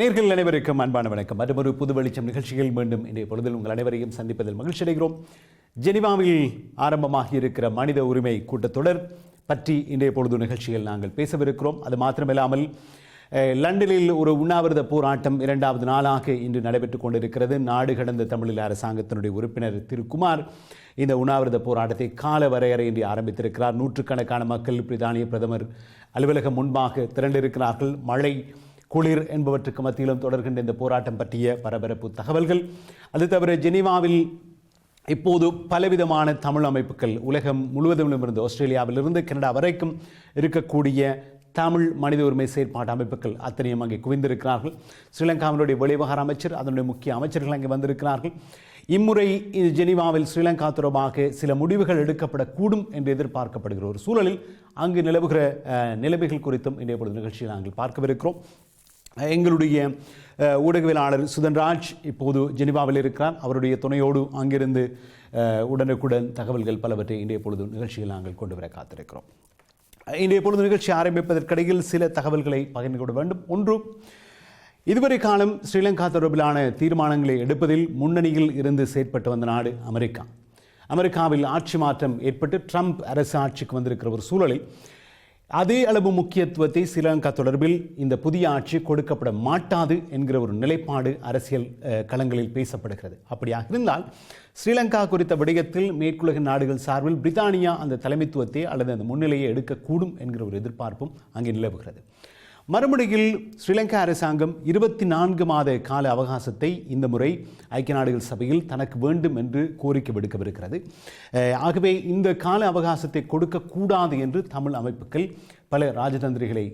நேர்கள் அனைவருக்கும் அன்பான வணக்கம். மற்றொரு புது வெளிச்சம் நிகழ்ச்சிகள் மீண்டும் இன்றைய பொழுதில் உங்கள் அனைவரையும் சந்திப்பதில் மகிழ்ச்சி அடைகிறோம். ஜெனீவாவில் ஆரம்பமாகி இருக்கிற மனித உரிமை கூட்டத்தொடர் பற்றி இன்றைய பொழுது நிகழ்ச்சியில் நாங்கள் பேசவிருக்கிறோம். அது மாத்திரமில்லாமல் லண்டனில் ஒரு உண்ணாவிரத போராட்டம் 2வது நாளாக இன்று நடைபெற்றுக் கொண்டிருக்கிறது. நாடு கடந்த தமிழீழ அரசாங்கத்தினுடைய உறுப்பினர் திரு குமார் இந்த உண்ணாவிரத போராட்டத்தை கால வரையறையின்றி ஆரம்பித்திருக்கிறார். நூற்றுக்கணக்கான மக்கள் பிரித்தானிய பிரதமர் அலுவலகம் முன்பாக திரண்டிருக்கிறார்கள். மழை, குளிர் என்பவற்றுக்கு மத்தியிலும் தொடர்கின்ற இந்த போராட்டம் பற்றிய பரபரப்பு தகவல்கள். அது தவிர ஜெனீவாவில் இப்போது பலவிதமான தமிழ் அமைப்புகள் உலகம் முழுவதிலும் இருந்து, ஆஸ்திரேலியாவிலிருந்து கனடா வரைக்கும் இருக்கக்கூடிய தமிழ் மனித உரிமை செயற்பாட்டு அமைப்புகள் அத்தனையும் அங்கே குவிந்திருக்கிறார்கள். ஸ்ரீலங்காவினுடைய வெளிவிவகார அமைச்சர், அதனுடைய முக்கிய அமைச்சர்கள் அங்கே வந்திருக்கிறார்கள். இம்முறை ஜெனீவாவில் ஸ்ரீலங்கா தொடர்பாக சில முடிவுகள் எடுக்கப்படக்கூடும் என்று எதிர்பார்க்கப்படுகிற ஒரு சூழலில் அங்கு நிலவுகிற நிலைமைகள் குறித்தும் இன்றைய பொழுது நிகழ்ச்சியில் நாங்கள் பார்க்கவிருக்கிறோம். எங்களுடைய ஊடகவியலாளர் சுதன்ராஜ் இப்போது ஜெனீவாவில் இருக்கிறார். அவருடைய துணையோடு அங்கிருந்து உடனுக்குடன் தகவல்கள் பலவற்றை இன்றைய பொழுது நிகழ்ச்சியில் நாங்கள் கொண்டு வர காத்திருக்கிறோம். இன்றைய பொழுது நிகழ்ச்சி ஆரம்பிப்பதற்கிடையில் சில தகவல்களை பகிர்ந்து கொள்ள வேண்டும். ஒன்று, இதுவரை காலம் ஸ்ரீலங்கா தொடர்பிலான தீர்மானங்களை எடுப்பதில் முன்னணியில் இருந்து செயற்பட்டு வந்த நாடு அமெரிக்கா. அமெரிக்காவில் ஆட்சி மாற்றம் ஏற்பட்டு ட்ரம்ப் அரசு ஆட்சிக்கு வந்திருக்கிற ஒரு சூழலில் அதே அளவு முக்கியத்துவத்தை ஸ்ரீலங்கா தொடர்பில் இந்த புதிய ஆட்சி கொடுக்கப்பட மாட்டாது என்கிற ஒரு நிலைப்பாடு அரசியல் களங்களில் பேசப்படுகிறது. அப்படியாக இருந்தால் ஸ்ரீலங்கா குறித்த விடயத்தில் மேற்குலக நாடுகள் சார்பில் பிரித்தானியா அந்த தலைமைத்துவத்தை அல்லது அந்த முன்னிலையை எடுக்கக்கூடும் என்கிற ஒரு எதிர்பார்ப்பும் அங்கே நிலவுகிறது. மறுமுறையில் ஸ்ரீலங்கா அரசாங்கம் 24 மாத கால அவகாசத்தை இந்த முறை ஐக்கிய நாடுகள் சபையில் தனக்கு வேண்டும் என்று கோரிக்கை விடுக்கவிருக்கிறது. ஆகவே இந்த கால அவகாசத்தை கொடுக்கக்கூடாது என்று தமிழ் அமைப்புகள் பல ராஜதந்திரிகளை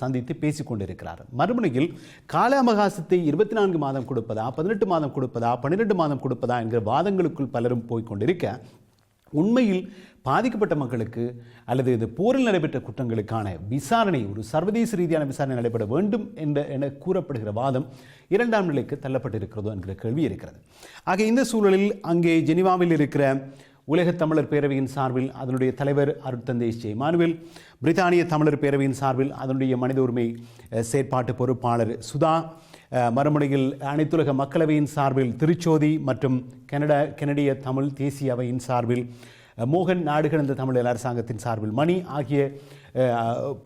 சந்தித்து பேசிக் கொண்டிருக்கிறார்கள். மறுமுறையில் கால அவகாசத்தை 24 மாதம் கொடுப்பதா, 18 மாதம் கொடுப்பதா, 12 மாதம் கொடுப்பதா என்கிற வாதங்களுக்குள் பலரும் போய்கொண்டிருக்க, உண்மையில் பாதிக்கப்பட்ட மக்களுக்கு அல்லது இந்த போரில் நடைபெற்ற குற்றங்களுக்கான விசாரணை, ஒரு சர்வதேச ரீதியான விசாரணை நடைபெற வேண்டும் என கூறப்படுகிற வாதம் 2ஆம் நிலைக்கு தள்ளப்பட்டிருக்கிறதோ என்கிற கேள்வி இருக்கிறது. ஆக இந்த சூழலில் அங்கே ஜெனீவாவில் இருக்கிற உலகத் தமிழர் பேரவையின் சார்பில் அதனுடைய தலைவர் அருட்தந்தை இமானுவேல், பிரித்தானிய தமிழர் பேரவையின் சார்பில் அதனுடைய மனித உரிமை செயற்பாட்டு பொறுப்பாளர் சுதா, மறுமுனையில் அனைத்துலக மக்களவையின் சார்பில் திருச்சோதி மற்றும் கனடிய தமிழ் தேசிய அவையின் சார்பில் மோகன், நாடு கடந்த தமிழ் அரசாங்கத்தின் சார்பில் மணி ஆகிய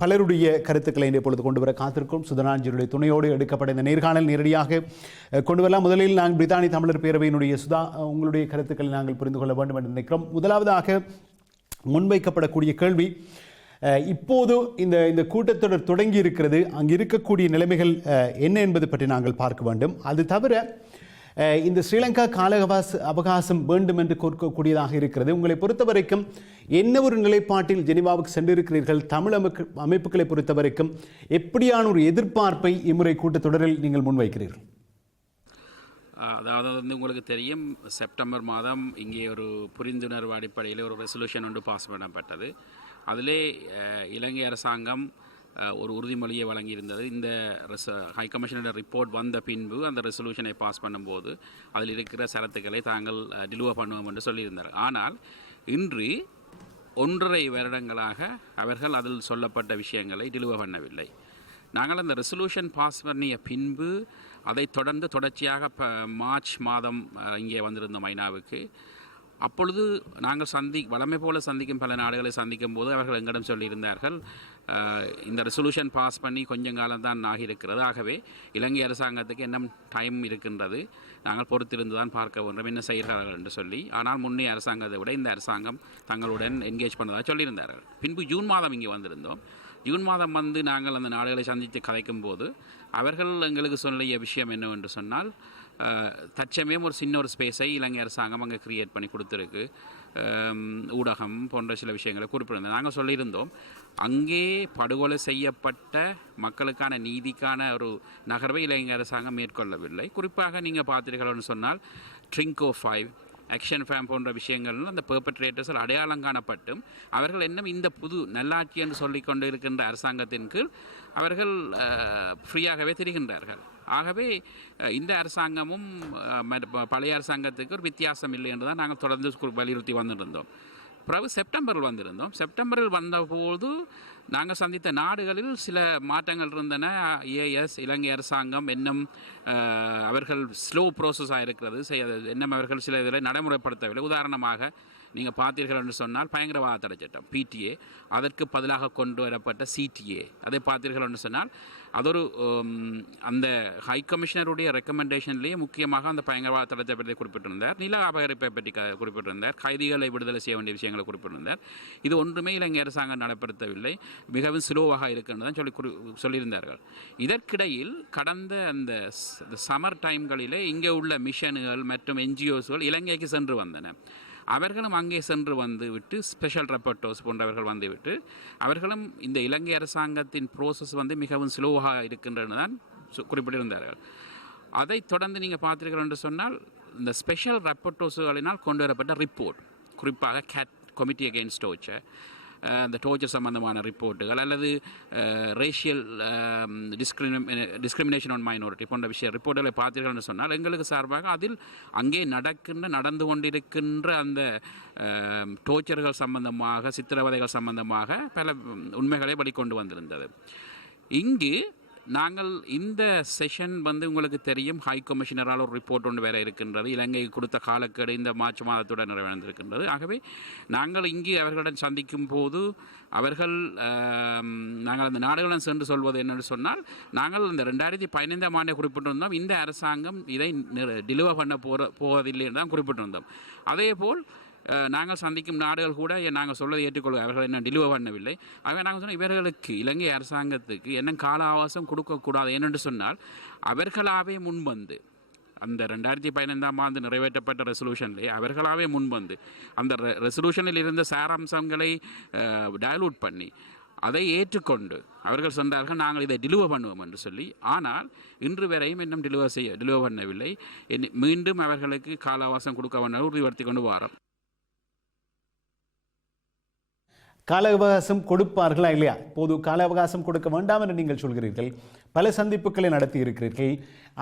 பலருடைய கருத்துக்களை இன்றைய பொழுது கொண்டு வர காத்திருக்கும். சுதனாஞ்சியுடைய துணையோடு எடுக்கப்பட்ட இந்த நேர்காணல் நேரடியாக கொண்டு வரலாம். முதலில் நாங்கள் பிரித்தானிய தமிழர் பேரவையினுடைய சுதா, உங்களுடைய கருத்துக்களை நாங்கள் புரிந்து கொள்ள வேண்டும் என்று நினைக்கிறோம். முதலாவதாக முன்வைக்கப்படக்கூடிய கேள்வி, இப்போது இந்த கூட்டத்தொடர் தொடங்கி இருக்கிறது, அங்கு இருக்கக்கூடிய நிலைமைகள் என்ன என்பது பற்றி நாங்கள் பார்க்க வேண்டும். அது தவிர இந்த ஸ்ரீலங்கா கால அவகாசம் வேண்டும் என்று கோரக்கூடியதாக இருக்கிறது. உங்களை பொறுத்தவரைக்கும் என்ன ஒரு நிலைப்பாட்டில் ஜெனீவாவுக்கு சென்றிருக்கிறீர்கள்? தமிழ் அமைப்புகளை பொறுத்தவரைக்கும் எப்படியான ஒரு எதிர்பார்ப்பை இம்முறை கூட்டத்தொடரில் நீங்கள் முன்வைக்கிறீர்கள்? அதாவது உங்களுக்கு தெரியும், செப்டம்பர் மாதம் இங்கே ஒரு புரிந்துணர்வு அடிப்படையில் ஒரு ரெசல்யூஷன் ஒன்று பாஸ் பண்ணப்பட்டது. அதிலே இலங்கை அரசாங்கம் ஒரு உறுதிமொழியை வழங்கியிருந்தது. இந்த ஹை கமிஷனோட ரிப்போர்ட் வந்த பின்பு அந்த ரெசல்யூஷனை பாஸ் பண்ணும்போது அதில் இருக்கிற சரத்துக்களை தாங்கள் டிலுவர் பண்ணுவோம் என்று சொல்லியிருந்தார். ஆனால் இன்று 1.5 வருடங்களாக அவர்கள் அதில் சொல்லப்பட்ட விஷயங்களை டிலுவர் பண்ணவில்லை. நாங்கள் அந்த ரெசல்யூஷன் பாஸ் பண்ணிய பின்பு அதை தொடர்ந்து தொடர்ச்சியாக மார்ச் மாதம் இங்கே வந்திருந்தோம் ஐநாவுக்கு. அப்பொழுது நாங்கள் வளமை போல சந்திக்கும் பல நாடுகளை சந்திக்கும் போது அவர்கள் எங்களிடம் சொல்லியிருந்தார்கள், இந்த ரெசல்யூஷன் பாஸ் பண்ணி கொஞ்சம் காலம் தான் ஆகியிருக்கிறது, ஆகவே இலங்கை அரசாங்கத்துக்கு என்ன டைம் இருக்கின்றது, நாங்கள் பொறுத்திருந்து தான் பார்க்க வேண்டும் என்ன செய்கிறார்கள் என்று சொல்லி. ஆனால் முன்னே அரசாங்கத்தை விட இந்த அரசாங்கம் தங்களுடன் என்கேஜ் பண்ணதாக சொல்லியிருந்தார்கள். பின்பு ஜூன் மாதம் இங்கே வந்திருந்தோம். ஜூன் மாதம் வந்து நாங்கள் அந்த நாடுகளை சந்தித்து கதைக்கும் போது அவர்கள் எங்களுக்கு சொல்லிய விஷயம் என்னவென்று சொன்னால், தற்சமயம் ஒரு சின்ன ஒரு ஸ்பேஸை இலங்கை அரசாங்கம் அங்கே கிரியேட் பண்ணி கொடுத்துருக்கு. ஊடகம் போன்ற சில விஷயங்களை குறிப்பிட்டிருந்தோம். நாங்கள் சொல்லியிருந்தோம், அங்கே படுகொலை செய்யப்பட்ட மக்களுக்கான நீதிக்கான ஒரு நகர்வை இலங்கை அரசாங்கம் மேற்கொள்ளவில்லை. குறிப்பாக நீங்கள் பார்த்தீர்கள்னு சொன்னால் ட்ரிங்கோ 5 ஆக்ஷன் ஃபேம் போன்ற விஷயங்கள் அந்த பெர்பட்ரேட்டர்ஸில் அடையாளம் காணப்பட்டும் அவர்கள் இன்னும் இந்த புது நல்லாட்சி என்று சொல்லிக்கொண்டு இருக்கின்ற அரசாங்கத்தின் கீழ் அவர்கள் ஃப்ரீயாகவே திரிகின்றார்கள். ஆகவே இந்த அரசாங்கமும் பழைய அரசாங்கத்துக்கு ஒரு வித்தியாசம் இல்லை என்று தான் நாங்கள் தொடர்ந்து வலியுறுத்தி வந்துருந்தோம். பிறகு செப்டம்பரில் வந்திருந்தோம். செப்டம்பரில் வந்தபோது நாங்கள் சந்தித்த நாடுகளில் சில மாற்றங்கள் இருந்தன. ஏஎஸ் இலங்கை அரசாங்கம் இன்னும் அவர்கள் ஸ்லோ ப்ரோசஸாக இருக்கிறது, இன்னும் அவர்கள் சில இதில் நடைமுறைப்படுத்தவில்லை. உதாரணமாக நீங்கள் பார்த்தீர்கள் என்று சொன்னால் பயங்கரவாத தடை சட்டம் PTA, அதற்கு பதிலாக கொண்டு வரப்பட்ட CTA, அதை பார்த்தீர்கள் என்று சொன்னால் அது ஒரு அந்த ஹை கமிஷனருடைய ரெக்கமெண்டேஷன்லேயே முக்கியமாக அந்த பயங்கரவாத தடத்தை பற்றி குறிப்பிட்டிருந்தார், நில அபகரிப்பை பற்றி குறிப்பிட்டிருந்தார், கைதிகளை விடுதலை செய்ய வேண்டிய விஷயங்களை குறிப்பிட்டிருந்தார். இது ஒன்றுமே இலங்கை அரசாங்கம் நடைபெறுத்தவில்லை, மிகவும் ஸ்லோவாக இருக்குன்னு தான் சொல்லியிருந்தார்கள். இதற்கிடையில் கடந்த அந்த சம்மர் டைம்களிலே இங்கே உள்ள மிஷன்கள் மற்றும் NGOஸ்கள் இலங்கைக்கு சென்று வந்தன. அவர்களும் அங்கே சென்று வந்துவிட்டு ஸ்பெஷல் ரெப்போர்ட்டர்ஸ் போன்றவர்கள் வந்துவிட்டு அவர்களும் இந்த இலங்கை அரசாங்கத்தின் ப்ரோசஸ் மிகவும் ஸ்லோவாக இருக்கின்றன தான் குறிப்பிட்டிருந்தார்கள். அதைத் தொடர்ந்து நீங்கள் பார்த்தீர்கள் என்று சொன்னால் இந்த ஸ்பெஷல் ரெப்போர்ட்டர்ஸ்களினால் கொண்டு வரப்பட்ட ரிப்போர்ட், குறிப்பாக கமிட்டி அகெயின்ஸ்ட் டோர்ச்சர், அந்த டோர்ச்சர் சம்பந்தமான ரிப்போர்ட்டுகள் அல்லது ரேஷியல் டிஸ்கிரிமினேஷன் ஆன் மைனாரிட்டி போன்ற ரிப்போர்ட்டுகளை பார்த்தீர்கள்னு சொன்னால் எங்களுக்கு சார்பாக அதில் அங்கே நடந்து கொண்டிருக்கின்ற அந்த டோர்ச்சர்கள் சம்பந்தமாக, சித்திரவதைகள் சம்பந்தமாக பல உண்மைகளை வெளிக்கொண்டு வந்திருந்தது. இங்கு நாங்கள் இந்த செஷன் உங்களுக்கு தெரியும், ஹை கமிஷனரால் ஒரு ரிப்போர்ட் ஒன்று வேறு இருக்கின்றது. இலங்கைக்கு கொடுத்த காலக்கெடு இந்த மார்ச் மாதத்துடன் நிறைவடைந்திருக்கின்றது. ஆகவே நாங்கள் இங்கு அவர்களுடன் சந்திக்கும் போது நாங்கள் அந்த நாடுகளுடன் சென்று சொல்வது என்னென்னு சொன்னால், நாங்கள் இந்த 2015ஆம் ஆண்டை குறிப்பிட்டிருந்தோம், இந்த அரசாங்கம் இதை டெலிவர் பண்ண போவதில்லை என்று தான் குறிப்பிட்டிருந்தோம். அதேபோல் நாங்கள் சந்திக்கும் நாடுகள் கூட நாங்கள் சொல்வதை ஏற்றுக்கொள்ள அவர்கள் என்ன டெலிவர் பண்ணவில்லை. ஆகவே நாங்கள் சொன்னோம், இவர்களுக்கு இலங்கை அரசாங்கத்துக்கு என்ன கால அவகாசம் கொடுக்கக்கூடாது. ஏனென்று சொன்னால் அவர்களாகவே முன்வந்து அந்த 2015ஆம் ஆண்டு நிறைவேற்றப்பட்ட ரெசல்யூஷன்லேயே அவர்களாகவே முன்வந்து அந்த ரெசல்யூஷனில் இருந்த சாராம்சங்களை டயலூட் பண்ணி அதை ஏற்றுக்கொண்டு அவர்கள் சொன்னார்கள் நாங்கள் இதை டெலிவர் பண்ணுவோம் என்று சொல்லி. ஆனால் இன்று வரையும் இன்னும் டெலிவர் பண்ணவில்லை. மீண்டும் அவர்களுக்கு கால அவகாசம் கொடுக்க வேண்டும் உறுதிப்படுத்தி கொண்டு வாரோம். கால அவகாசம் கொடுப்பார்களா இல்லையா? இப்போது கால அவகாசம் கொடுக்க வேண்டாம் என்று நீங்கள் சொல்கிறீர்கள். பல சந்திப்புகளை நடத்தி இருக்கிறீர்கள்.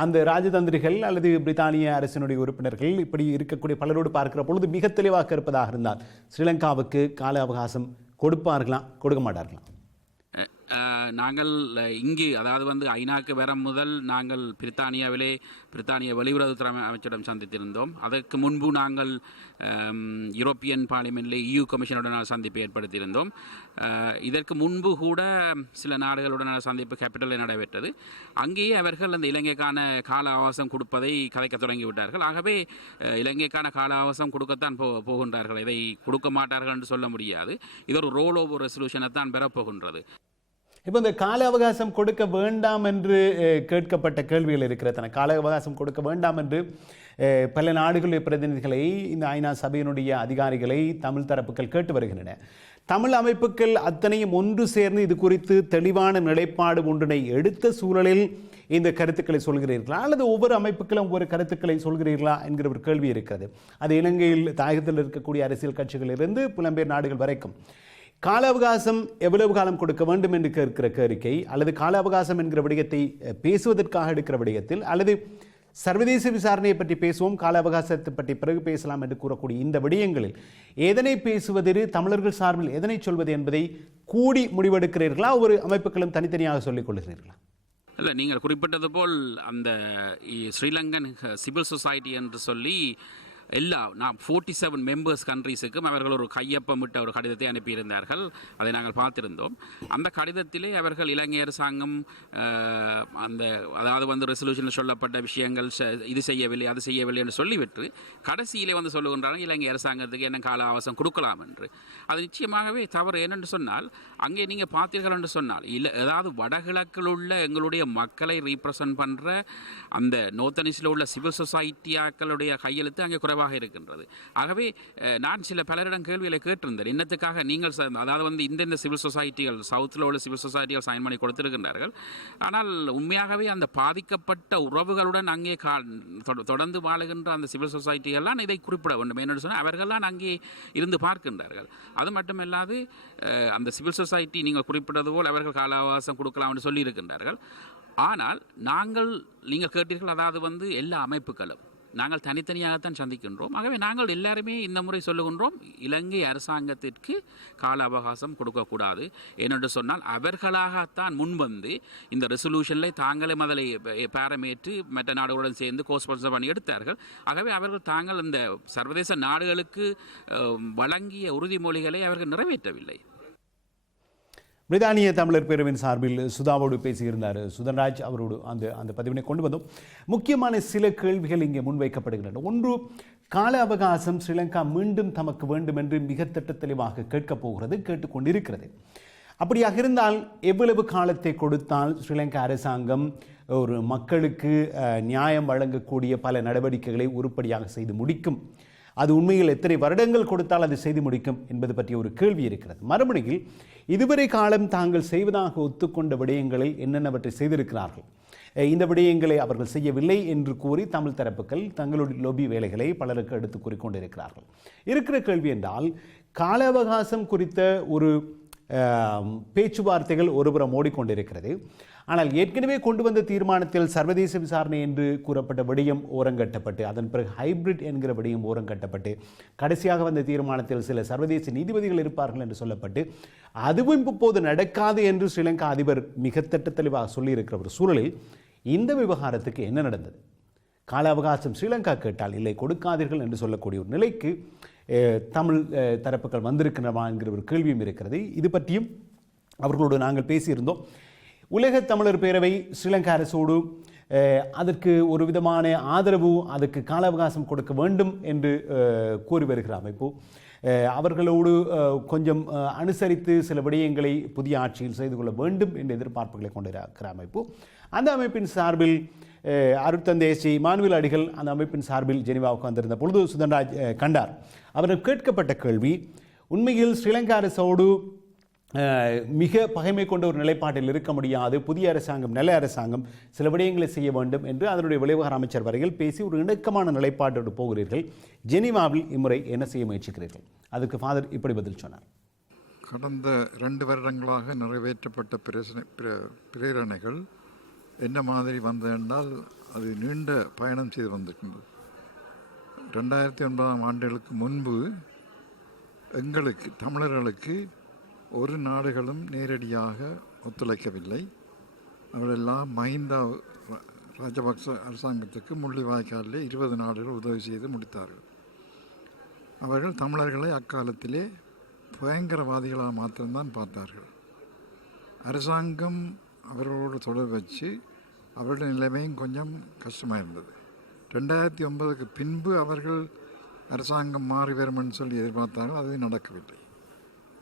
அந்த ராஜதந்திரிகள் அல்லது பிரித்தானிய அரசினுடைய உறுப்பினர்கள் இப்படி இருக்கக்கூடிய பலரோடு பார்க்கிற பொழுது மிக தெளிவாக இருப்பதாக இருந்தால் ஸ்ரீலங்காவுக்கு கால அவகாசம் கொடுப்பார்களா, கொடுக்க மாட்டார்களா? நாங்கள் இங்கு அதாவது ஐநாக்கு வர முதல் நாங்கள் பிரித்தானிய வெளியுறவுத்துறை அமைச்சரிடம் சந்தித்திருந்தோம். அதற்கு முன்பு நாங்கள் யூரோப்பியன் பார்லிமெண்ட்டில் EU கமிஷனுடன் சந்திப்பை ஏற்படுத்தியிருந்தோம். இதற்கு முன்பு கூட சில நாடுகளுடனான சந்திப்பு கேபிட்டலில் நடைபெற்றது. அங்கேயே அவர்கள் அந்த இலங்கைக்கான கால அவகாசம் கொடுப்பதை கதைக்க தொடங்கிவிட்டார்கள். ஆகவே இலங்கைக்கான கால அவகாசம் கொடுக்கத்தான் போகின்றார்கள். இதை கொடுக்க மாட்டார்கள் என்று சொல்ல முடியாது. இது ஒரு ரோல் ஓவர் ரெசல்யூஷனை தான் பெறப்போகின்றது. இப்போ இந்த கால அவகாசம் கொடுக்க வேண்டாம் என்று கேட்கப்பட்ட கேள்விகள் இருக்கிறது. கால அவகாசம் கொடுக்க வேண்டாம் என்று பல நாடுகளுடைய பிரதிநிதிகளை, இந்த ஐநா சபையினுடைய அதிகாரிகளை தமிழ் தரப்புகள் கேட்டு வருகின்றன. தமிழ் அமைப்புகள் அத்தனையும் ஒன்று சேர்ந்து இது குறித்து தெளிவான நிலைப்பாடு ஒன்றினை எடுத்த சூழலில் இந்த கருத்துக்களை சொல்கிறீர்களா, அல்லது ஒவ்வொரு அமைப்புகளும் ஒவ்வொரு கருத்துக்களை சொல்கிறீர்களா என்கிற ஒரு கேள்வி இருக்கிறது. அது இலங்கையில் தாயகத்தில் இருக்கக்கூடிய அரசியல் கட்சிகளிலிருந்து புலம்பெயர் நாடுகள் வரைக்கும் கால அவகாசம் எவ்வளவு காலம் கொடுக்க வேண்டும் என்று கேட்கிற கோரிக்கை, அல்லது கால அவகாசம் என்கிற விடயத்தை பேசுவதற்காக எடுக்கிற விடயத்தில், அல்லது சர்வதேச விசாரணையை பற்றி பேசுவோம், கால அவகாசத்தை பற்றி பிறகு பேசலாம் என்று கூறக்கூடிய இந்த விடயங்களில் எதனை பேசுவது, தமிழர்கள் சார்பில் எதனை சொல்வது என்பதை கூடி முடிவெடுக்கிறீர்களா, ஒவ்வொரு அமைப்புகளும் தனித்தனியாக சொல்லிக் கொள்கிறீர்களா? இல்லை, நீங்கள் குறிப்பிட்டது போல் அந்த ஸ்ரீலங்கன் சிவில் சொசைட்டி என்று சொல்லி எல்லா 47 மெம்பர்ஸ் கண்ட்ரீஸுக்கும் அவர்கள் ஒரு கையொப்பமிட்ட ஒரு கடிதத்தை அனுப்பியிருந்தார்கள். அதை நாங்கள் பார்த்திருந்தோம். அந்த கடிதத்திலே அவர்கள் இலங்கை அரசாங்கம் அதாவது ரெசல்யூஷனில் சொல்லப்பட்ட விஷயங்கள் இது செய்யவில்லை அது செய்யவில்லை என்று சொல்லிவிட்டு கடைசியிலே சொல்லுகின்றார்கள் இலங்கை அரசாங்கத்துக்கு என்ன கால அவகாசம் கொடுக்கலாம் என்று. அது நிச்சயமாகவே தவறு. ஏனென்று சொன்னால் அங்கே நீங்கள் பார்த்தீர்கள் என்று சொன்னால் அதாவது வடகிழக்கில் உள்ள எங்களுடைய மக்களை ரீப்ரசன்ட் பண்ணுற அந்த நோர்த்தனிஸில் உள்ள சிவில் சொசைட்டியாக்களுடைய கையெழுத்து அங்கே குறைவாக குறைவாக இருக்கின்றது. ஆகவே நான் பலரிடம் கேள்விகளை கேட்டிருந்தேன். என்னத்துக்காக நீங்கள் அதாவது வந்து இந்த சிவில் சொசைட்டிகள் சவுத்தில் உள்ள சிவில் சொசைட்டிகள் சைன் பண்ணி கொடுத்திருக்கின்றார்கள். ஆனால் உண்மையாகவே அந்த பாதிக்கப்பட்ட உறவுகளுடன் அங்கே தொடர்ந்து வாழுகின்ற அந்த சிவில் சொசைட்டிகள்லாம் இதை குறிப்பிட வேண்டும். என்னென்னு சொன்னால் அவர்கள்லாம் அங்கே இருந்து பார்க்கின்றார்கள். அது மட்டுமல்லாது அந்த சிவில் சொசைட்டி நீங்கள் குறிப்பிட்டது போல் அவர்கள் கால அவகாசம் கொடுக்கலாம் என்று சொல்லியிருக்கின்றார்கள். ஆனால் நீங்கள் கேட்டீர்கள், அதாவது வந்து எல்லா அமைப்புகளும் நாங்கள் தனித்தனியாகத்தான் சந்திக்கின்றோம். ஆகவே நாங்கள் எல்லாருமே இந்த முறை சொல்லுகின்றோம், இலங்கை அரசாங்கத்திற்கு கால அவகாசம் கொடுக்கக்கூடாது. ஏனென்று சொன்னால் அவர்களாகத்தான் முன்வந்து இந்த ரெசல்யூஷனில் தாங்களே முதலை பேரமேற்று மற்ற நாடுகளுடன் சேர்ந்து கோஸ்பான்சர் பண்ணி எடுத்தார்கள். ஆகவே அவர்கள் தாங்கள் இந்த சர்வதேச நாடுகளுக்கு வழங்கிய உறுதிமொழிகளை அவர்கள் நிறைவேற்றவில்லை. பிரித்தானிய தமிழர் பேரவின் சார்பில் சுதாவோடு பேசியிருந்தார் சுதன்ராஜ். அவரோடு அந்த பதிவினை கொண்டு வந்தோம். முக்கியமான சில கேள்விகள் இங்கே முன்வைக்கப்படுகின்றன. ஒன்று, கால அவகாசம் ஸ்ரீலங்கா மீண்டும் தமக்கு வேண்டும் என்று மிக திட்ட தெளிவாக கேட்கப் போகிறது, கேட்டுக்கொண்டிருக்கிறது. அப்படியாக இருந்தால் எவ்வளவு காலத்தை கொடுத்தால் ஸ்ரீலங்கா அரசாங்கம் ஒரு மக்களுக்கு நியாயம் வழங்கக்கூடிய பல நடவடிக்கைகளை உருப்படியாக செய்து முடிக்கும்? அது உண்மையில் எத்தனை வருடங்கள் கொடுத்தால் அது செய்து முடிக்கும் என்பது பற்றிய ஒரு கேள்வி இருக்கிறது. மறுபடியில் இதுவரை காலம் தாங்கள் செய்வதாக ஒத்துக்கொண்ட விடயங்களை என்னென்னவற்றை செய்திருக்கிறார்கள், இந்த விடயங்களை அவர்கள் செய்யவில்லை என்று கூறி தமிழ் தரப்புகள் தங்களுடைய லொபி வேலைகளை பலருக்கு எடுத்து கூறிக்கொண்டிருக்கிறார்கள். இருக்கிற கேள்வி என்றால், கால அவகாசம் குறித்த ஒரு பேச்சுவார்த்தைகள் ஒருபுறம் ஓடிக்கொண்டிருக்கிறது. ஆனால் ஏற்கனவே கொண்டு வந்த தீர்மானத்தில் சர்வதேச விசாரணை என்று கூறப்பட்ட விடயம் ஓரங்கட்டப்பட்டு, அதன் பிறகு ஹைபிரிட் என்கிற விடயம் ஓரங்கட்டப்பட்டு, கடைசியாக வந்த தீர்மானத்தில் சில சர்வதேச நீதிபதிகள் இருப்பார்கள் என்று சொல்லப்பட்டு, அதுவும் இப்போது நடக்காது என்று ஸ்ரீலங்கா அதிபர் மிக திட்ட தெளிவாக சொல்லியிருக்கிற ஒரு சூழலில் இந்த விவகாரத்துக்கு என்ன நடந்தது? கால அவகாசம் ஸ்ரீலங்கா கேட்டால் இல்லை கொடுக்காதீர்கள் என்று சொல்லக்கூடிய ஒரு நிலைக்கு தமிழ் தரப்புகள் வந்திருக்கின்றன என்கிற ஒரு கேள்வியும் இருக்கிறது. இது பற்றியும் அவர்களோடு நாங்கள் பேசியிருந்தோம். உலக தமிழர் பேரவை ஸ்ரீலங்கா அரசோடு அதற்கு ஒரு விதமான ஆதரவு, அதுக்கு கால அவகாசம் கொடுக்க வேண்டும் என்று கூறி வருகிற அமைப்பு, அவர்களோடு கொஞ்சம் அனுசரித்து சில விடயங்களை புதிய ஆட்சியில் செய்து கொள்ள வேண்டும் என்ற எதிர்பார்ப்புகளை கொண்டிருக்கிற அமைப்பு. அந்த அமைப்பின் சார்பில் அருட்தந்தை ஸ்ரீ இமானுவேல் அடிகள் அந்த அமைப்பின் சார்பில் ஜெனீவாவுக்கு வந்திருந்த பொழுது சுதன்ராஜ் கண்டார். அவருக்கு கேட்கப்பட்ட கேள்வி, உண்மையில் ஸ்ரீலங்கா அரசோடு மிக பகைமை கொண்ட ஒரு நிலைப்பாட்டில் இருக்க முடியாது, புதிய அரசாங்கம் நல்ல அரசாங்கம் சில விடயங்களை செய்ய வேண்டும் என்று அதனுடைய வெளிவகார அமைச்சர் வரையில் பேசி ஒரு இணக்கமான நிலைப்பாட்டோடு போகிறீர்கள். ஜெனீவாவில் இம்முறை என்ன செய்ய முயற்சிக்கிறீர்கள்? அதுக்கு ஃபாதர் இப்படி பதில் சொன்னார். கடந்த 2 வருடங்களாக நிறைவேற்றப்பட்ட பிரேரணைகள் என்ன மாதிரி வந்ததென்றால் அது நீண்ட பயணம் செய்து வந்திருக்கின்றது. 2009 ஆண்டுகளுக்கு முன்பு எங்களுக்கு தமிழர்களுக்கு ஒரு நாடுகளும் நேரடியாக ஒத்துழைக்கவில்லை. அவர்களெல்லாம் மஹிந்த ராஜபக்ச அரசாங்கத்துக்கு முள்ளிவாய்க்காலிலே 20 நாடுகள் உதவி செய்து முடித்தார்கள். அவர்கள் தமிழர்களை அக்காலத்திலே பயங்கரவாதிகளாக மாத்திரம்தான் பார்த்தார்கள். அரசாங்கம் அவர்களோடு தொடர்பு வச்சு அவருடைய நிலைமையும் கொஞ்சம் கஷ்டமாக இருந்தது. 2009க்கு பின்பு அவர்கள் அரசாங்கம் மாறி வருமென்னு சொல்லி எதிர்பார்த்தார்கள், அது நடக்கவில்லை.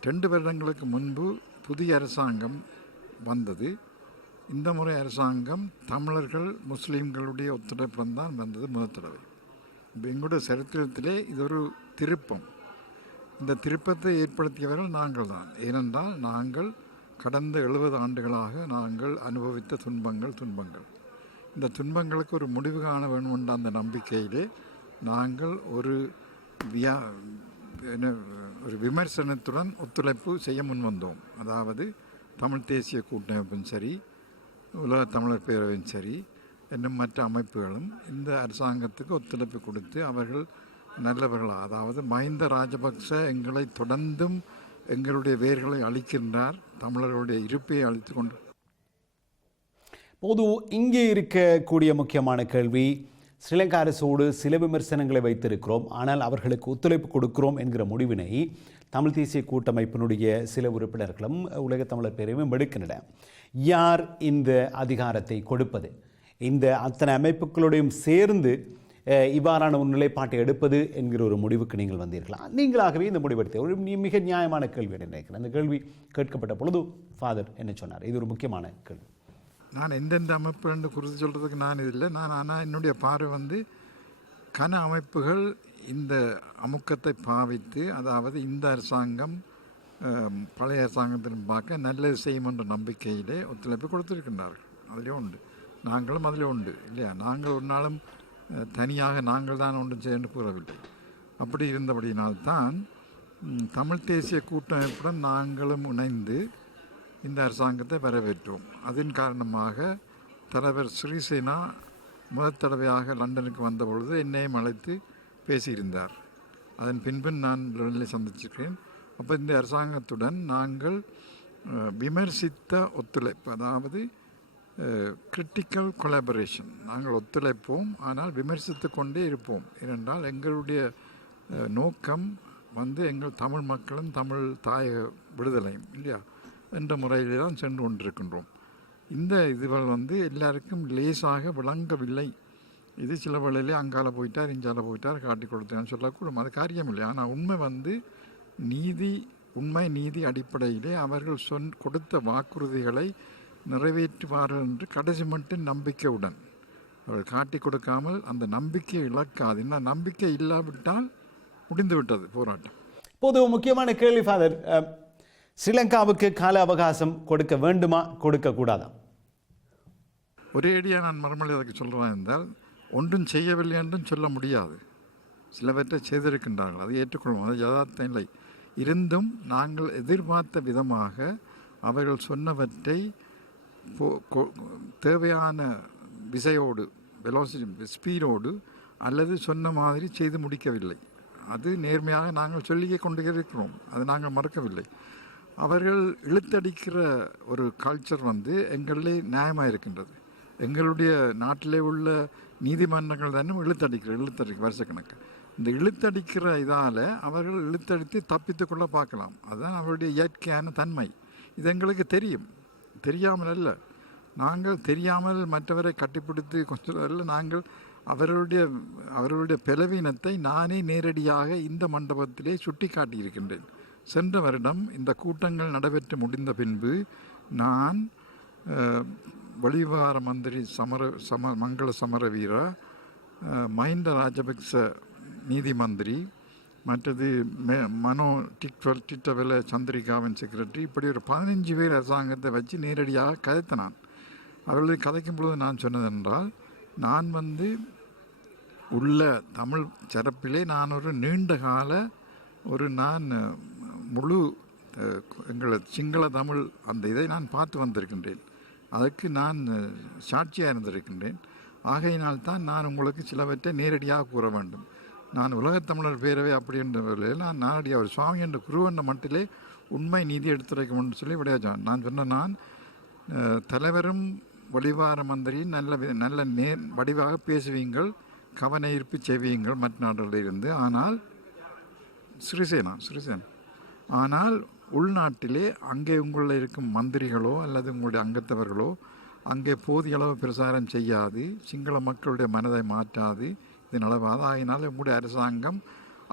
2 வருடங்களுக்கு முன்பு புதிய அரசாங்கம் வந்தது. இந்த முறை அரசாங்கம் தமிழர்கள் முஸ்லீம்களுடைய ஒத்துழைப்புடன் தான் வந்தது முதல் தடவை. இப்போ எங்களுடைய சரித்திரத்திலே இது ஒரு திருப்பம். இந்த திருப்பத்தை ஏற்படுத்தியவர்கள் நாங்கள் தான். ஏனென்றால் நாங்கள் கடந்த 70 ஆண்டுகளாக நாங்கள் அனுபவித்த துன்பங்கள். இந்த துன்பங்களுக்கு ஒரு முடிவு காண வேண்டும் என்ற அந்த நம்பிக்கையிலே நாங்கள் ஒரு விமர்சனத்துடன் ஒத்துழைப்பு செய்ய முன்வந்தோம். அதாவது தமிழ் தேசிய கூட்டமைப்பும் சரி, உலக தமிழர் பேரவையும் சரி, இன்னும் மற்ற அமைப்புகளும் இந்த அரசாங்கத்துக்கு ஒத்துழைப்பு கொடுத்து அவர்கள் நல்லவர்களாக, அதாவது மஹிந்த ராஜபக்ச எங்களை தொடர்ந்தும் எங்களுடைய வேர்களை அழிக்கின்றார், தமிழர்களுடைய இருப்பை அழித்து கொண்டு. பொது இங்கே இருக்கக்கூடிய முக்கியமான கேள்வி, ஸ்ரீலங்கா அரசோடு சில விமர்சனங்களை வைத்திருக்கிறோம், ஆனால் அவர்களுக்கு ஒத்துழைப்பு கொடுக்கிறோம் என்கிற முடிவினை தமிழ் தேசிய கூட்டமைப்பினுடைய சில உறுப்பினர்களும் உலக தமிழர் பேரவையும் எடுக்கின்றன. யார் இந்த அதிகாரத்தை கொடுப்பது? இந்த அத்தனை அமைப்புகளோடையும் சேர்ந்து இவ்வாறான ஒரு நிலைப்பாட்டை எடுப்பது என்கிற ஒரு முடிவுக்கு நீங்கள் வந்தீர்களா? நீங்களாகவே இந்த முடிவெடுத்த ஒரு மிக நியாயமான கேள்வி என்று நினைக்கிறேன். அந்த கேள்வி கேட்கப்பட்ட பொழுது ஃபாதர் என்ன சொன்னார்? இது ஒரு முக்கியமான கேள்வி. நான் எந்தெந்த அமைப்பு என்று குறித்து சொல்கிறதுக்கு நான் இதில்லை. ஆனால் என்னுடைய பார்வை கன அமைப்புகள் இந்த அமுக்கத்தை பாவித்து, அதாவது இந்த அரசாங்கம் பழைய அரசாங்கத்தின் பார்க்க நல்லது செய்யும் என்ற நம்பிக்கையிலே ஒத்துழைப்பு கொடுத்திருக்கின்றார்கள். அதிலே உண்டு, நாங்களும் அதிலே உண்டு இல்லையா. நாங்கள் ஒரு நாளும் தனியாக நாங்கள் தான் ஒன்றும் செய்ய கூறவில்லை. அப்படி இருந்தபடியினால்தான் தமிழ் தேசிய கூட்டமைப்புடன் நாங்களும் இணைந்து இந்த அரசாங்கத்தை வரவேற்றோம். அதன் காரணமாக தலைவர் ஸ்ரீசேனா முதல் தடவையாக லண்டனுக்கு வந்தபொழுது என்னையும் அழைத்து பேசியிருந்தார். அதன் பின்பு நான் லண்டனில் சந்திச்சிருக்கேன். அப்போ இந்த அரசாங்கத்துடன் நாங்கள் விமர்சித்த ஒத்துழைப்பு, அதாவது கிரிட்டிக்கல் கொலாபரேஷன், நாங்கள் ஒத்துழைப்போம், ஆனால் விமர்சித்து கொண்டே இருப்போம். ஏனென்றால் எங்களுடைய நோக்கம் எங்கள் தமிழ் மக்களும் தமிழ் தாயக விடுதலையும் இல்லையா என்ற முறையிலே தான் சென்று கொண்டிருக்கின்றோம். இந்த இதுகள் எல்லாருக்கும் லேசாக விளங்கவில்லை. இது சில வேளையிலே அங்கால போயிட்டார் இஞ்சால போயிட்டார் காட்டி கொடுத்தேன்னு சொல்லக்கூடும், அது காரியம் இல்லை. ஆனால் உண்மை உண்மை நீதி அடிப்படையிலே அவர்கள் கொடுத்த வாக்குறுதிகளை நிறைவேற்றுவார்கள் என்று கடைசி மட்டும் நம்பிக்கையுடன் அவர்கள் காட்டி கொடுக்காமல் அந்த நம்பிக்கையை இழக்காது. இன்னும் நம்பிக்கை இல்லாவிட்டால் முடிந்து விட்டது போராட்டம். இப்போது முக்கியமான கேள்வி ஃபாதர், ஸ்ரீலங்காவுக்கு கால அவகாசம் கொடுக்க வேண்டுமா கொடுக்கக்கூடாதா? ஒரே அடியாக நான் மறுமொழி அதுக்கு சொல்கிறேன் என்றால், ஒன்றும் செய்யவில்லை என்றும் சொல்ல முடியாது. சிலவற்றை செய்திருக்கின்றார்கள், அதை ஏற்றுக்கொள்வோம், அது யதார்த்தம் இல்லை. இருந்தும் நாங்கள் எதிர்பார்த்த விதமாக அவர்கள் சொன்னவற்றை தேவையான விசையோடு, வெலாசிட்டி ஸ்பீடோடு அல்லது சொன்ன மாதிரி செய்து முடிக்கவில்லை. அது நேர்மையாக நாங்கள் சொல்லியே கொண்டு இருக்கிறோம், அது நாங்கள் மறக்கவில்லை. அவர்கள் இழுத்தடிக்கிற ஒரு கல்ச்சர் எங்களிலே நியாயமாக இருக்கின்றது. எங்களுடைய நாட்டிலே உள்ள நீதிமன்றங்கள் தானே இழுத்தடிக்கிற வருஷக்கணக்கு. இந்த இழுத்தடிக்கிற இதால் அவர்கள் இழுத்தடித்து தப்பித்து கொள்ள பார்க்கலாம். அதுதான் அவருடைய இயற்கையான தன்மை. இது எங்களுக்கு தெரியும், தெரியாமல் அல்ல. நாங்கள் தெரியாமல் மற்றவரை கட்டிப்பிடித்து கொஞ்சம் நாங்கள் அவர்களுடைய பலவீனத்தை நானே நேரடியாக இந்த மண்டபத்திலே சுட்டி காட்டியிருக்கின்றேன். சென்ற வருடம் இந்த கூட்டங்கள் நடைபெற்று முடிந்த பின்பு நான் வெளிவிவகார மந்திரி மங்கள சமரவீர, மஹிந்த ராஜபக்ச நீதி மந்திரி, மற்றது மனோ டிட்டவெல சந்திரிகாவின் செக்ரட்டரி, இப்படி ஒரு 15 பேர் அரசாங்கத்தை வச்சு நேரடியாக கதைத்தனான். அவர்களை கதைக்கும் பொழுது நான் சொன்னதென்றால், நான் உள்ள தமிழ் சிறப்பிலே நான் ஒரு நீண்ட கால நான் முழு எங்களை சிங்கள தமிழ் அந்த இதை நான் பார்த்து வந்திருக்கின்றேன். அதற்கு நான் சாட்சியாக இருந்திருக்கின்றேன். ஆகையினால் தான் நான் உங்களுக்கு சிலவற்றை நேரடியாக கூற வேண்டும். நான் உலகத்தமிழர் பேரவை அப்படின்ற வேளையில் நான் நேரடியாக ஒரு சுவாமி என்ற குருவென்ற மட்டிலே உண்மை நீதி எடுத்துரைக்கணும்னு சொல்லி விடையாச்சான். நான் சொன்ன தலைவரும் வெளிவார மந்திரியும் நல்ல வடிவாக பேசுவீங்கள், கவன ஈர்ப்பு செய்வீங்கள் மற்ற நாடுகளிலிருந்து. ஆனால் ஸ்ரீசேனா ஆனால் உள்நாட்டிலே அங்கே உங்களில் இருக்கும் மந்திரிகளோ அல்லது உங்களுடைய அங்கத்தவர்களோ அங்கே போதிய அளவு பிரசாரம் செய்யாது, சிங்கள மக்களுடைய மனதை மாற்றாது, இது நிலவாது. ஆகினால் உங்களுடைய அரசாங்கம்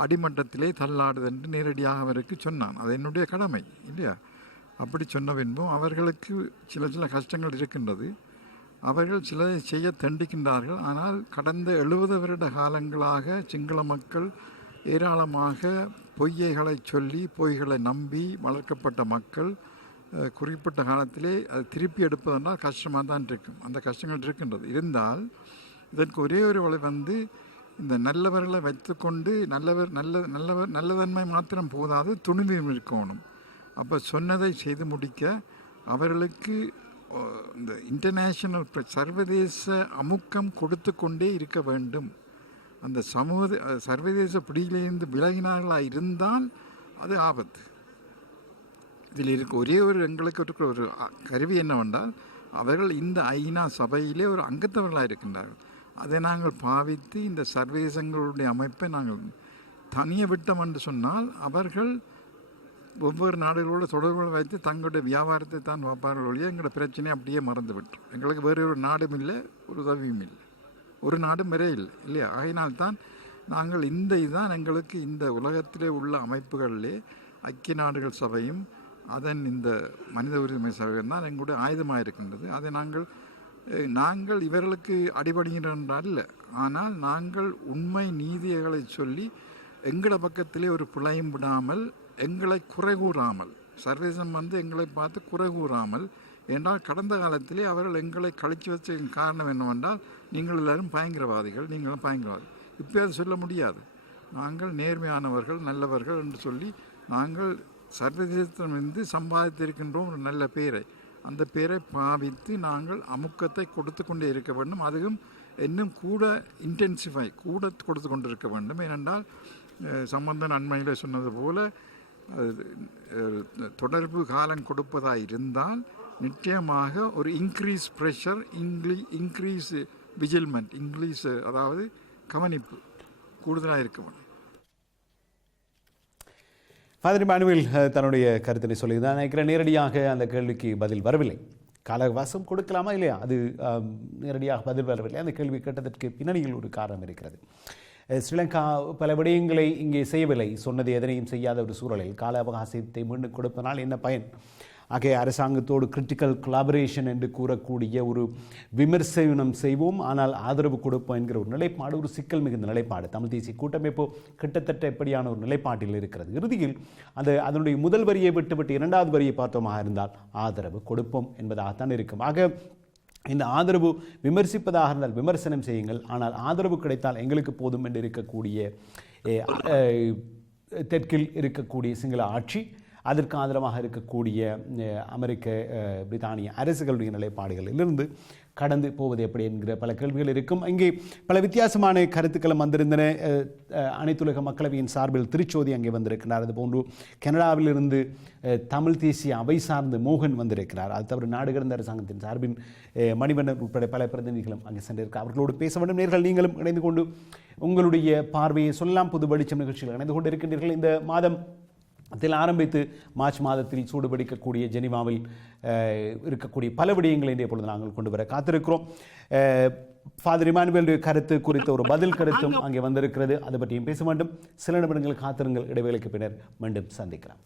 அடிமட்டத்திலே தள்ளாடுது என்று நேரடியாக அவருக்கு சொன்னான். அது என்னுடைய கடமை இல்லையா. அப்படி சொன்ன பின்பும் அவர்களுக்கு சில கஷ்டங்கள் இருக்கின்றது. அவர்கள் சிலதை செய்ய தண்டிக்கின்றார்கள். ஆனால் கடந்த 70 வருட காலங்களாக சிங்கள மக்கள் ஏராளமாக பொய்யைகளை சொல்லி பொய்களை நம்பி வளர்க்கப்பட்ட மக்கள் குறிப்பிட்ட காலத்திலே அது திருப்பி எடுப்பதென்றால் கஷ்டமாக தான் இருக்கும். அந்த கஷ்டங்கள் இருக்கின்றது. இருந்தால் இதற்கு ஒரே ஒரு வழி இந்த நல்லவர்களை வைத்துக்கொண்டு நல்லதன்மை மாத்திரம் போதாது, துணிவு இருக்கணும். அப்போ சொன்னதை செய்து முடிக்க அவர்களுக்கு இந்த இன்டர்நேஷ்னல் சர்வதேச அமுக்கம் கொடுத்து கொண்டே இருக்க வேண்டும். அந்த சர்வதேச பிடியிலிருந்து விலகினார்களாக இருந்தால் அது ஆபத்து. இதில் இருக்க ஒரே ஒரு எங்களுக்கு இருக்கிற ஒரு கருவி என்னவென்றால், அவர்கள் இந்த ஐநா சபையிலே ஒரு அங்கத்தவர்களாக இருக்கின்றார்கள். அதை நாங்கள் பாவித்து இந்த சர்வதேசங்களுடைய அமைப்பை நாங்கள் தனியே விட்டோம் என்று சொன்னால் அவர்கள் ஒவ்வொரு நாடுகளோட தொடர்புகளை வைத்து தங்களுடைய வியாபாரத்தை தான் பார்ப்பார்கள் ஒழிய எங்களோட பிரச்சனையை அப்படியே மறந்து விட்டோம். எங்களுக்கு வேறு ஒரு நாடும் இல்லை, ஒரு உதவியும் இல்லை, ஒரு நாடும் வரை இல்லை இல்லையா. ஆகினால்தான் நாங்கள் இதுதான் எங்களுக்கு இந்த உலகத்திலே உள்ள அமைப்புகளிலே ஐக்கிய நாடுகள் சபையும் அதன் இந்த மனித உரிமை சபையும் தான் எங்களுடைய ஆயுதமாக இருக்கின்றது. அதை நாங்கள் இவர்களுக்கு அடிபடுகின்றன இல்லை, ஆனால் நாங்கள் உண்மை நீதிகளை சொல்லி எங்கள பக்கத்திலே ஒரு பிழையும் விடாமல், எங்களை குறை கூறாமல், சர்வதேசம் எங்களை பார்த்து குறை கூறாமல், என்றால் கடந்த காலத்திலே அவர்கள் எங்களை கழிச்சு வச்ச காரணம் என்னவென்றால், நீங்கள் எல்லோரும் பயங்கரவாதிகள், நீங்களும் பயங்கரவாதி. இப்போ அது சொல்ல முடியாது. நாங்கள் நேர்மையானவர்கள், நல்லவர்கள் என்று சொல்லி நாங்கள் சர்வதேசத்திலிருந்து சம்பாதித்திருக்கின்றோம் ஒரு நல்ல பேரை. அந்த பேரை பாவித்து நாங்கள் அமுக்கத்தை கொடுத்து கொண்டே இருக்க வேண்டும். அதுவும் இன்னும் கூட இன்டென்சிஃபை கூட கொடுத்து கொண்டு இருக்க வேண்டும். ஏனென்றால் சம்பந்தன் அண்மையில் சொன்னது போல தொடர்பு காலம் கொடுப்பதாக இருந்தால் நிச்சயமாக ஒரு இன்க்ரீஸ் ப்ரெஷர், இன்க்ரீஸ் விஜில்மெண்ட், அதாவது கவனிப்பு கூடுதலாக இருக்க வேண்டும். ஃபாதர் இமானுவேல் தன்னுடைய கருத்தினை சொல்லியிருந்தார். நினைக்கிறேன் நேரடியாக அந்த கேள்விக்கு பதில் வரவில்லை. காலவாசம் கொடுக்கலாமா இல்லையா, அது நேரடியாக பதில் வரவில்லை. அந்த கேள்வி கேட்டதற்கு பின்னணியில் ஒரு காரணம் இருக்கிறது. ஸ்ரீலங்கா பல விடயங்களை இங்கே செய்யவில்லை, சொன்னது எதனையும் செய்யாத ஒரு சூழலில் கால அவகாசத்தை மீண்டும் கொடுப்பதனால் என்ன பயன்? ஆகிய அரசாங்கத்தோடு கிரிட்டிக்கல் கொலாபரேஷன் என்று கூறக்கூடிய ஒரு விமர்சனம் செய்வோம், ஆனால் ஆதரவு கொடுப்போம் என்கிற ஒரு நிலைப்பாடு ஒரு சிக்கல் மிகுந்த நிலைப்பாடு. தமிழ் தேசிய கூட்டமைப்பு கிட்டத்தட்ட எப்படியான ஒரு நிலைப்பாட்டில் இருக்கிறது. இறுதியில் அதனுடைய முதல் வரியை விட்டுவிட்டு இரண்டாவது வரியை பார்த்தோமாக இருந்தால் ஆதரவு கொடுப்போம் என்பதாகத்தான் இருக்கும். ஆக இந்த ஆதரவு விமர்சிப்பதாக இருந்தால் விமர்சனம் செய்யுங்கள், ஆனால் ஆதரவு கிடைத்தால் எங்களுக்கு போதும் என்று இருக்கக்கூடிய தெற்கில் இருக்கக்கூடிய சிங்கள ஆட்சி, அதற்கு ஆதரவாக இருக்கக்கூடிய அமெரிக்க பிரித்தானிய அரசுகளுடைய நிலைப்பாடுகளிலிருந்து கடந்து போவது எப்படி என்கிற பல கேள்விகள் இருக்கும். இங்கே பல வித்தியாசமான கருத்துக்களும் வந்திருந்தன. அனைத்துலக மக்களவையின் சார்பில் திருச்சோதி அங்கே வந்திருக்கிறார். அதுபோன்று கனடாவிலிருந்து தமிழ் தேசிய அவை சார்ந்து மோகன் வந்திருக்கிறார். அது தவிர நாடு கடந்த அரசாங்கத்தின் சார்பின் மணிவண்ணன் உட்பட பல பிரதிநிதிகளும் அங்கே சென்றிருக்கிறார். அவர்களோடு பேச வேண்டும். நேர்கள் நீங்களும் இணைந்து கொண்டு உங்களுடைய பார்வையை சொல்லலாம். புது வெளிச்சம் நிகழ்ச்சியில் இணைந்து கொண்டு இருக்கின்றீர்கள். இந்த மாதம் ஆரம்பித்து மார்ச் மாதத்தில் சூடுபிடிக்கக்கூடிய ஜெனீவாவில் இருக்கக்கூடிய பல விடயங்களை இன்றைய பொழுது நாங்கள் கொண்டு வர காத்திருக்கிறோம். ஃபாதர் இமானுவேல் கருத்து குறித்த ஒரு பதில் கருத்தும் அங்கே வந்திருக்கிறது. அதை பற்றியும் பேச வேண்டும். சில நிமிடங்கள் காத்திருங்கள். இடைவேளைக்கு பின்னர் மீண்டும் சந்திக்கலாம்.